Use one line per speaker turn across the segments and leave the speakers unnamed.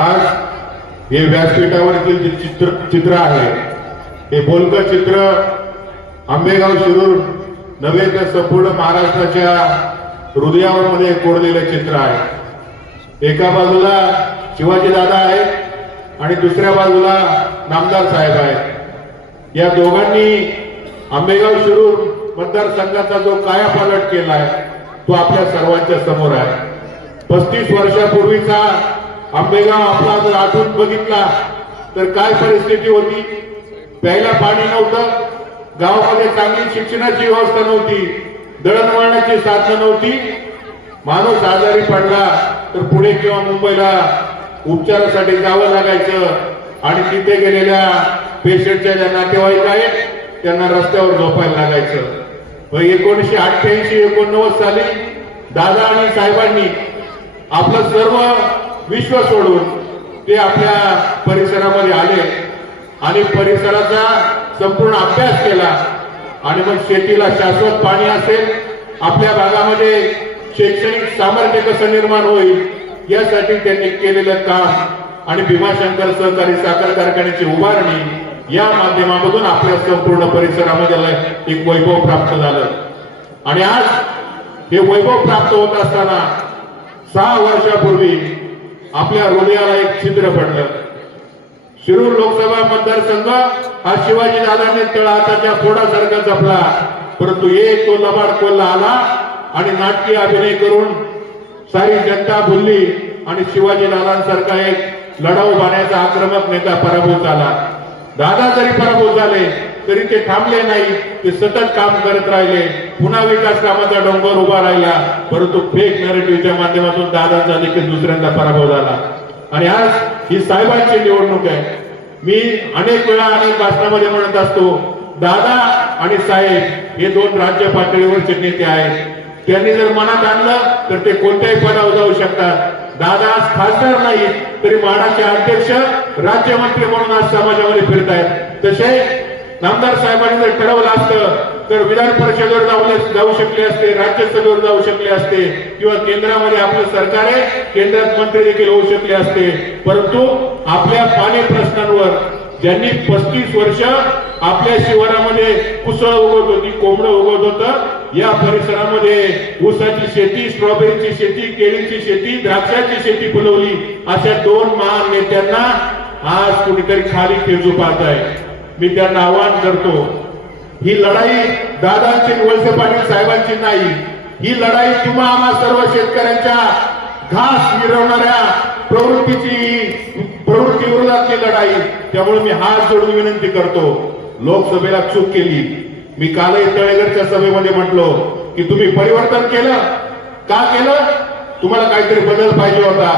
आज हे व्यासपीठावरील जे चित्र चित्र आहे हे बोलक चित्र आंबेगाव शिरूर नव्हे तर संपूर्ण महाराष्ट्राच्या मध्ये कोरलेलं चित्र आहे एका बाजूला शिवाजी दादा आहेत आणि दुसऱ्या बाजूला नामदार साहेब आहेत या दोघांनी आंबेगाव शिरूर मतदारसंघाचा जो कायापालट केला आहे तो आपल्या सर्वांच्या समोर आहे पस्तीस वर्षापूर्वीचा आंबेगाव आपला जर आठवून बघितला तर काय परिस्थिती होती प्यायला पाणी नव्हतं गावामध्ये चांगली शिक्षणाची व्यवस्था नव्हती दळणवळणाची साधनं नव्हती माणूस आजारी पडला तर पुणे किंवा मुंबईला उपचारासाठी जावं लागायचं आणि तिथे गेलेल्या पेशंटच्या ज्या नातेवाईक आहेत त्यांना रस्त्यावर झोपायला लागायचं एकोणीशे अठ्ठ्याऐंशी एकोणनव्वद साली दादा आणि साहेबांनी आपलं सर्व विश्व सोडून ते आपल्या परिसरामध्ये आले आणि परिसराचा संपूर्ण अभ्यास केला आणि मग शेतीला शाश्वत पाणी असेल आपल्या भागामध्ये शैक्षणिक सामर्थ्य कसं निर्माण होईल यासाठी त्यांनी केलेलं काम आणि भीमाशंकर सहकारी साखर कारखान्याची उभारणी या माध्यमामधून आपल्या संपूर्ण परिसरामध्ये एक वैभव प्राप्त झालं आणि आज हे वैभव प्राप्त होत असताना सहा वर्षापूर्वी आपल्या हृदयाला एक छिद्र पडलं शिरूर लोकसभा मतदारसंघ हा शिवाजी दादाने तळ हाताच्या फोडासारखा जपला परंतु एक तो लबाड कोल्हा आला आणि नाटकीय अभिनय करून सारी जनता भुलली आणि शिवाजी दादांसारखा एक लढाऊ बाण्याचा आक्रमक नेता पराभूत झाला दादा जरी पराभूत झाले तरी ते थांबले नाही ते सतत काम करत राहिले पुन्हा विकास कामाचा डोंगर उभा राहिला परंतु फेक नरेटिव्हच्या माध्यमातून दादांचा देखील दुसऱ्यांदा पराभव झाला आणि आज ही साहेबांची निवडणूक आहे मी अनेक वेळा अनेक भाषणामध्ये म्हणत असतो दादा आणि साहेब हे दोन राज्य पातळीवरचे नेते आहेत त्यांनी जर मनात आणलं तर ते कोणत्याही पदावर जाऊ शकतात दादा आज खासदार नाही तरी माडाचे अध्यक्ष राज्यमंत्री म्हणून आज समाजामध्ये फिरतायत तसे नामदार साहेबांनी जर ठरवलं असतं तर विधान परिषदेवर जाऊ शकले असते राज्यसभेवर जाऊ शकले असते किंवा केंद्रामध्ये आपलं सरकार आहे केंद्रात मंत्री देखील होऊ शकले असते परंतु आपल्या पाणी प्रश्नांवर ज्यांनी पस्तीस वर्ष आपल्या शिवारामध्ये कुसळ उगवत होती कोंबडं उगवत होत या परिसरामध्ये ऊसाची शेती स्ट्रॉबेरीची शेती केळीची शेती द्राक्षाची शेती फुलवली अशा दोन महान नेत्यांना आज कुठेतरी खाली तेजू पाहत आहे मी त्यांना आवाहन करतो ही लढाई दादांची वळसे पाटील साहेबांची नाही ही लढाई किंवा आम्हा सर्व शेतकऱ्यांच्या घास मिरवणाऱ्या प्रवृत्तीची प्रवृत्ती विरोधातली लढाई त्यामुळे मी हात जोडून विनंती करतो लोकसभेला चूक केली मी कालही तळेगडच्या सभेमध्ये म्हटलो की तुम्ही परिवर्तन केलं का केलं तुम्हाला काहीतरी बदल पाहिजे होता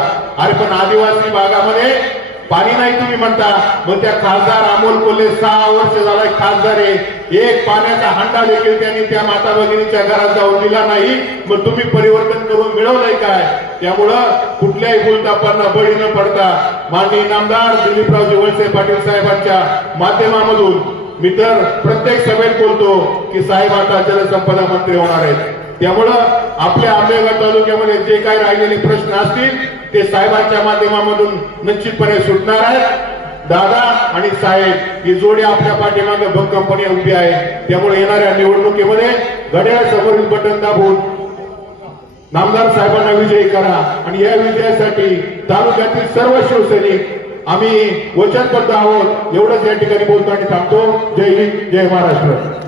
अरे पण आदिवासी भागामध्ये पाणी नाही तुम्ही म्हणता मग त्या खासदार अमोल कोल्हे सहा वर्ष झालाय खासदार आहे एक पाण्याचा हंडा देखील त्यांनी त्या माता भगिनीच्या घरात जाऊन दिला नाही मग तुम्ही परिवर्तन करून मिळवलंय काय त्यामुळं कुठल्याही भूलतापांना बळी न पडता माननीय नामदार दिलीपरावजी वळसे पाटील साहेबांच्या माध्यमामधून मी तर प्रत्येक सभेत बोलतो की साहेब आता जलसंपदा मंत्री होणार आहेत त्यामुळं आपल्या आंबेगाव तालुक्यामध्ये जे काही राहिलेले प्रश्न असतील ते साहेबांच्या माध्यमामधून निश्चितपणे सुटणार आहे दादा आणि साहेब ही जोडी आपल्या पाठीमागे भक्कमपणे उभी आहे त्यामुळे येणाऱ्या निवडणुकीमध्ये घड्याळ समोरील बटन दाबून नामदार साहेबांना विजयी करा आणि या विजयासाठी तालुक्यातील सर्व शिवसैनिक आम्ही वचनबद्ध आहोत एवढंच या ठिकाणी बोलतो आणि थांबतो जय हिंद जय महाराष्ट्र